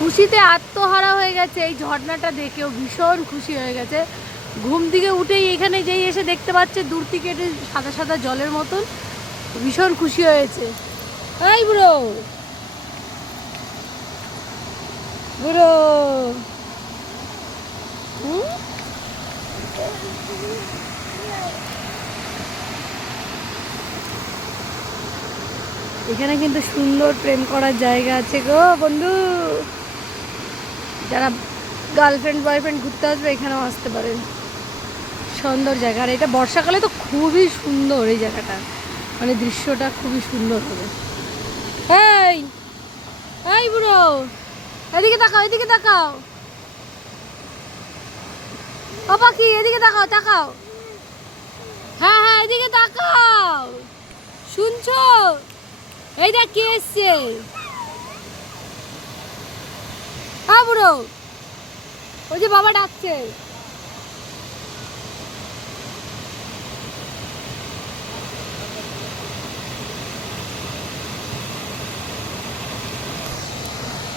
খুশিতে আত্মহারা হয়ে গেছে। এই ঝর্ণাটা দেখেও ভীষণ খুশি হয়ে গেছে। ঘুম থেকে উঠেই এখানে যেই এসে দেখতে পাচ্ছে দূর থেকে একটু সাদা সাদা জলের মতন, ভীষণ খুশি হয়েছে। এই বুড়ো বুড়ো, এখানে কিন্তু সুন্দর প্রেম করার জায়গা আছে গো বন্ধু। যারা গার্লফ্রেন্ড বয়ফ্রেন্ড ঘুরতে আসবে এখানেও আসতে পারেন। সুন্দর জায়গা, আর এটা বর্ষাকালে তো খুবই সুন্দর এই জায়গাটা, মানে দৃশ্যটা খুবই সুন্দর হবে। এই এই বুড়ো, এদিকে তাকাও, এদিকে তাকাও। ও পাখি, এদিকে তাকাও, তাকাও। হ্যাঁ হ্যাঁ, এদিকে তাকাও। শুনছো? এই দেখ কে এসছে। হ্যাঁ বুড়ো, ওই যে বাবা ডাকছে।